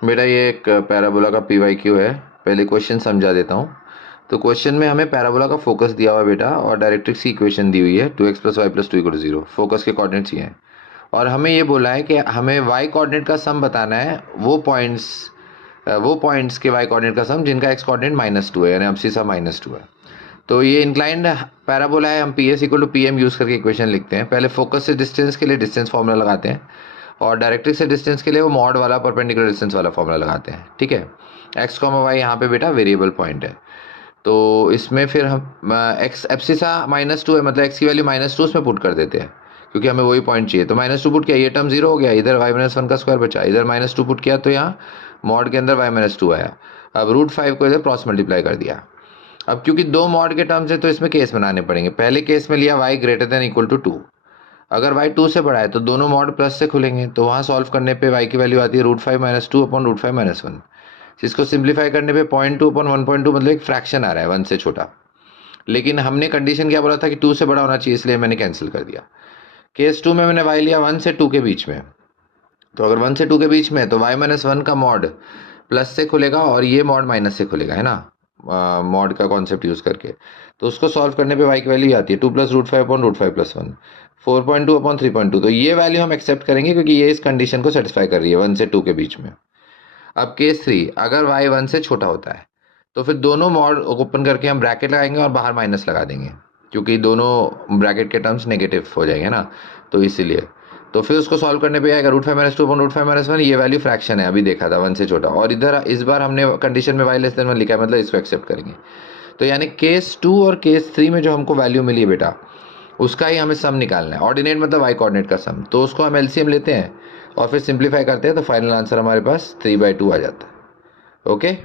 बेटा ये एक पैराबोला का पी वाई क्यू है। पहले क्वेश्चन समझा देता हूँ। तो क्वेश्चन में हमें पैराबोला का फोकस दिया हुआ है बेटा, और डायरेक्ट्रिक्स की इक्वेशन दी हुई है 2x + y + 2 = 0। फोकस के कोऑर्डिनेट्स ये हैं, और हमें ये बोला है कि हमें y कोऑर्डिनेट का सम बताना है, वो पॉइंट्स के y कोऑर्डिनेट का सम जिनका x कोऑर्डिनेट -2 है, यानी अब्सिसा -2 है। तो ये इंक्लाइंड पैराबोला है। हम P S equal to P M use करके इक्वेशन लिखते हैं। पहले फोकस से डिस्टेंस के लिए डिस्टेंस फॉर्मूला लगाते हैं, और डायरेक्ट्रिक्स से डिस्टेंस के लिए वो मॉड वाला परपेंडिकुलर डिस्टेंस वाला फॉर्मूला लगाते हैं। ठीक है। एक्स कॉमा वाई यहाँ पे बेटा वेरिएबल पॉइंट है। तो इसमें फिर हम एक्स एप्सिसा -2 है, मतलब एक्स की वैल्यू -2 उसमें पुट कर देते हैं, क्योंकि हमें वही पॉइंट चाहिए। तो -2 पुट किया, ये टर्म 0 हो गया, इधर y-1 का स्क्वायर बचा, इधर -2 पुट किया तो यहाँ मॉड के अंदर y-2 आया। अब √5 को इधर क्रॉस मल्टीप्लाई कर दिया। अब क्योंकि दो मॉड के टर्म्स है तो इसमें केस बनाने पड़ेंगे। पहले केस में लिया y > 2। अगर y 2 से बड़ा है तो दोनों मॉड प्लस से खुलेंगे, तो वहाँ सॉल्व करने पे y की वैल्यू आती है √5 - 2 अपॉन √5 - 1। जिसको सिंप्लीफाई करने पे 0.2 अपॉन 1.2, मतलब एक फ्रैक्शन आ रहा है 1 से छोटा। लेकिन हमने कंडीशन क्या बोला था कि 2 से बड़ा होना चाहिए, इसलिए मैंने कैंसिल कर दिया। केस 2 में मैंने y लिया 1 से 2 के बीच में। तो अगर 1 से 2 के बीच में है तो y - 1 का मॉड प्लस से खुलेगा और ये मॉड माइनस से खुलेगा, है ना, मॉड का कॉन्सेप्ट यूज करके। तो उसको सॉल्व करने पे y की वैल्यू आती है 2 + √5 अपॉन √5 + 1, 4.2 अपॉन 3.2। तो ये वैल्यू हम एक्सेप्ट करेंगे क्योंकि ये इस कंडीशन को सेटिस्फाई कर रही है 1 से 2 के बीच में। अब केस 3, अगर y 1 से छोटा होता है तो फिर दोनों मॉड ओपन करके हम ब्रैकेट लगाएंगे और बाहर माइनस लगा देंगे, क्योंकि दोनों ब्रैकेट के टर्म्स नेगेटिव हो जाएंगे ना, तो इसीलिए। तो फिर उसको सॉल्व करने पे आएगा √5 - 2 अपॉन √5 - 1। ये वैल्यू फ्रैक्शन है, अभी देखा था 1 से छोटा, और इधर इस बार हमने कंडीशन में y <1 लिखा है, मतलब इसको एक्सेप्ट करेंगे। तो यानी केस 2 और केस 3 में जो हमको वैल्यू मिली है बेटा, उसका ही हमें सम निकालना है। ऑर्डिनेट मतलब y कोऑर्डिनेट का सम। तो उसको हम एलसीएम लेते हैं और फिर सिंप्लीफाई करते हैं, तो फाइनल आंसर हमारे पास 3/2 आ जाता है। ओके।